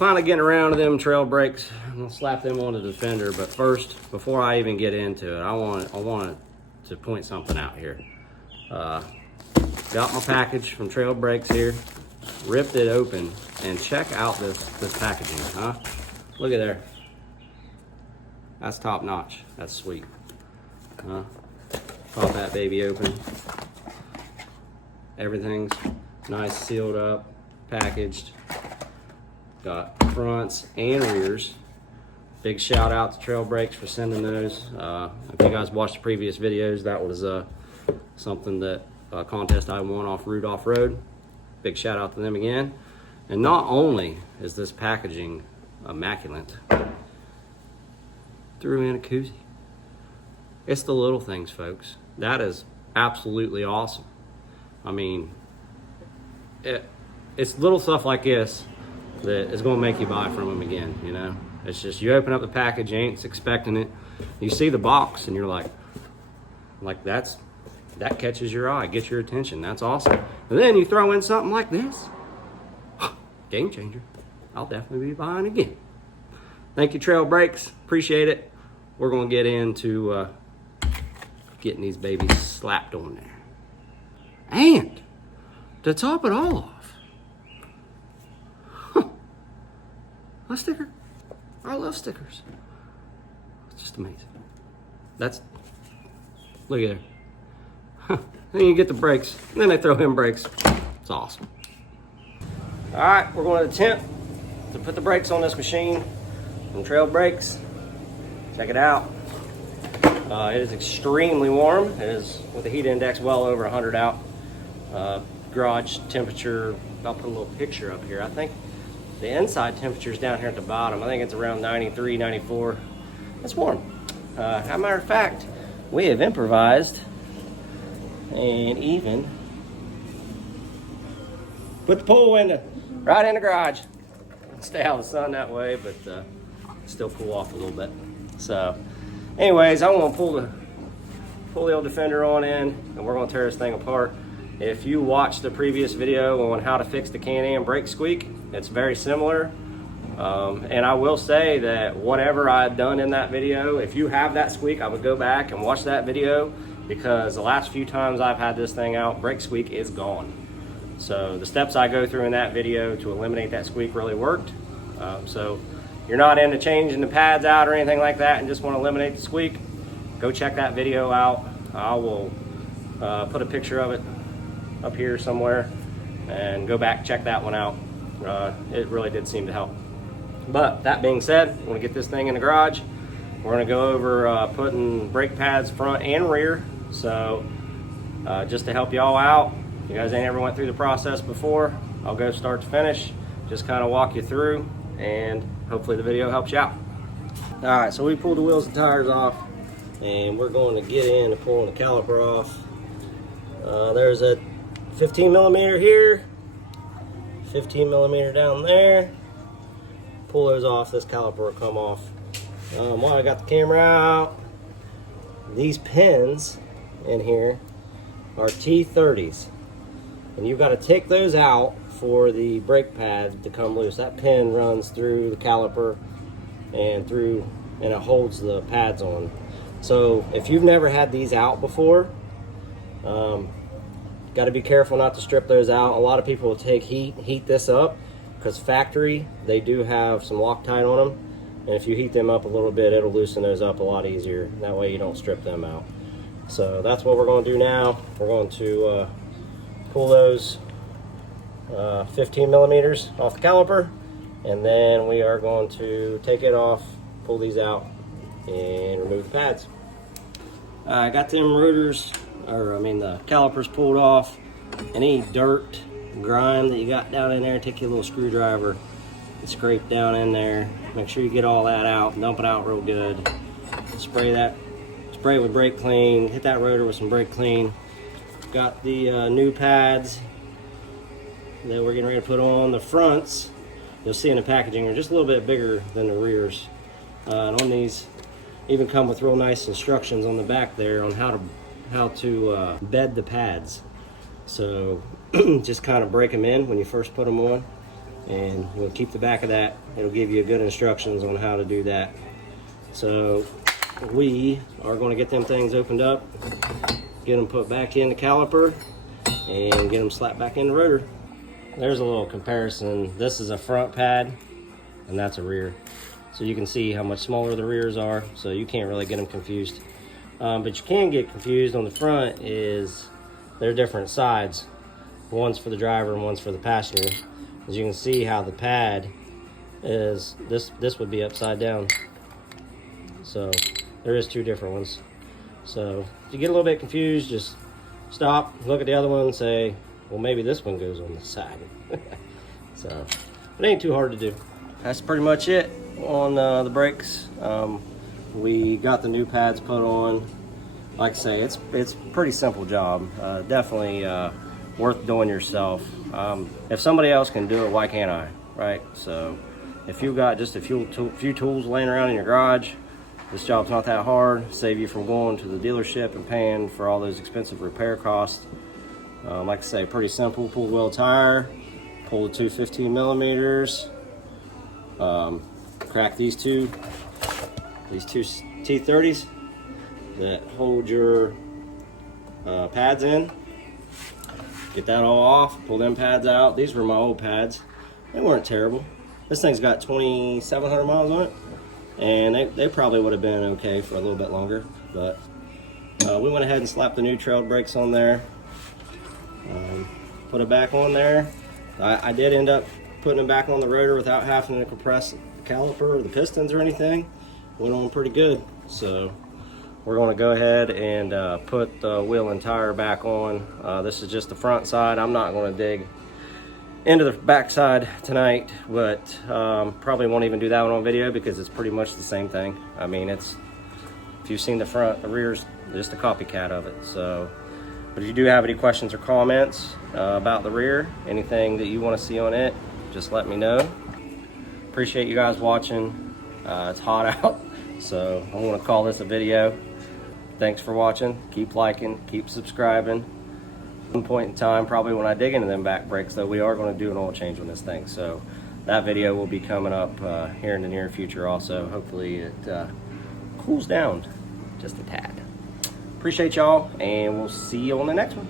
finally getting around to them trail brakes. I'm gonna slap them on the Defender, but first, before I even get into it, I want to point something out here. Got my package from Trail Brakes here, ripped it open, and check out this packaging, huh? Look at there. That's top notch. That's sweet. Pop that baby open. Everything's nice, sealed up, packaged. Got fronts and rears. Big shout out to Trail Brakes for sending those. If you guys watched the previous videos, that was something that a contest I won off Root Off-Road. Big shout out to them again. And not only is this packaging immaculate, threw in a koozie. It's the little things, folks. That is absolutely awesome. I mean, it's little stuff like this that is going to make you buy from them again, you know? It's just, you open up the package, you ain't expecting it. You see the box and you're like that catches your eye, gets your attention. That's awesome. And then you throw in something like this. Game changer. I'll definitely be buying again. Thank you, Trail Brakes. Appreciate it. We're going to get into getting these babies slapped on there. And to top it all off, a sticker. I love stickers. It's just amazing. Look at there. Then you get the brakes, and then they throw in brakes. It's awesome. All right, we're going to attempt to put the brakes on this machine from Trail Brakes. Check it out. It is extremely warm. It is with the heat index well over 100 out. Garage temperature, I'll put a little picture up here. I think the inside temperature is down here at the bottom. I think it's around 93, 94. It's warm. As a matter of fact, we have improvised and even put the pool window right in the garage. Stay out of the sun that way, but still cool off a little bit. So anyways, I'm gonna pull the old Defender on in, and we're gonna tear this thing apart. If you watched the previous video on how to fix the Can Am brake squeak, it's very similar. And I will say that whatever I've done in that video, if you have that squeak, I would go back and watch that video, because the last few times I've had this thing out, brake squeak is gone. So the steps I go through in that video to eliminate that squeak really worked. So you're not into changing the pads out or anything like that and just want to eliminate the squeak, go check that video out. I will put a picture of it up here somewhere, and go back, check that one out. It really did seem to help. But that being said, we're gonna get this thing in the garage. We're gonna go over putting brake pads front and rear. So just to help y'all out, you guys ain't ever went through the process before, I'll go start to finish, just kind of walk you through, and hopefully the video helps you out. All right, so we pulled the wheels and tires off, and we're going to get in and pulling the caliper off. There's a 15 millimeter here, 15 millimeter down there. Pull those off, this caliper will come off. While I got the camera out, these pins in here are T30s, and you've got to take those out for the brake pad to come loose. That pin runs through the caliper and it holds the pads on. So if you've never had these out before, got to be careful not to strip those out. A lot of people will take heat this up, because factory, they do have some Loctite on them, and if you heat them up a little bit, it'll loosen those up a lot easier. That way you don't strip them out. So that's what we're going to do now. We're going to pull those 15 millimeters off the caliper, and then we are going to take it off, pull these out, and remove the pads. I got them rotors, the calipers pulled off. Any dirt, grime that you got down in there, take your little screwdriver and scrape down in there. Make sure you get all that out, dump it out real good. Spray it with brake clean, hit that rotor with some brake clean. Got the new pads that we're getting ready to put on. The fronts, you'll see in the packaging, are just a little bit bigger than the rears. And on these, even come with real nice instructions on the back there on how to bed the pads. So just kind of break them in when you first put them on, and we'll keep the back of that. It'll give you good instructions on how to do that. So we are going to get them things opened up, get them put back in the caliper, and get them slapped back in the rotor. There's a little comparison. This is a front pad and that's a rear. So you can see how much smaller the rears are, so you can't really get them confused. But you can get confused on the front is they're different sides. One's for the driver and one's for the passenger. As you can see how the pad is, this would be upside down. So there is two different ones. So if you get a little bit confused, just stop, look at the other one and say, well, maybe this one goes on the side. So it ain't too hard to do. That's pretty much it on the brakes. We got the new pads put on. Like I say, it's a pretty simple job. Definitely worth doing yourself. If somebody else can do it, why can't I, right? So if you've got just a few tools laying around in your garage, this job's not that hard. Save you from going to the dealership and paying for all those expensive repair costs. Like I say, pretty simple. Pull the wheel tire, pull the two 15 millimeters, crack these two T30s that hold your pads in. Get that all off, pull them pads out. These were my old pads. They weren't terrible. This thing's got 2,700 miles on it, and they probably would have been okay for a little bit longer, but we went ahead and slapped the new trail brakes on there. Put it back on there. I did end up putting it back on the rotor without having to compress the caliper or the pistons or anything. Went on pretty good. So we're going to go ahead and put the wheel and tire back on. This is just the front side. I'm not going to dig into the back side tonight, but probably won't even do that one on video because it's pretty much the same thing. I mean, if you've seen the front, the rear's just a copycat of it. So, but if you do have any questions or comments about the rear, anything that you want to see on it, just let me know. Appreciate you guys watching. It's hot out, so I'm going to call this a video. Thanks for watching. Keep liking, keep subscribing. At one point in time, probably when I dig into them back brakes, though, we are going to do an oil change on this thing. So that video will be coming up here in the near future also. Hopefully it cools down just a tad. Appreciate y'all, and we'll see you on the next one.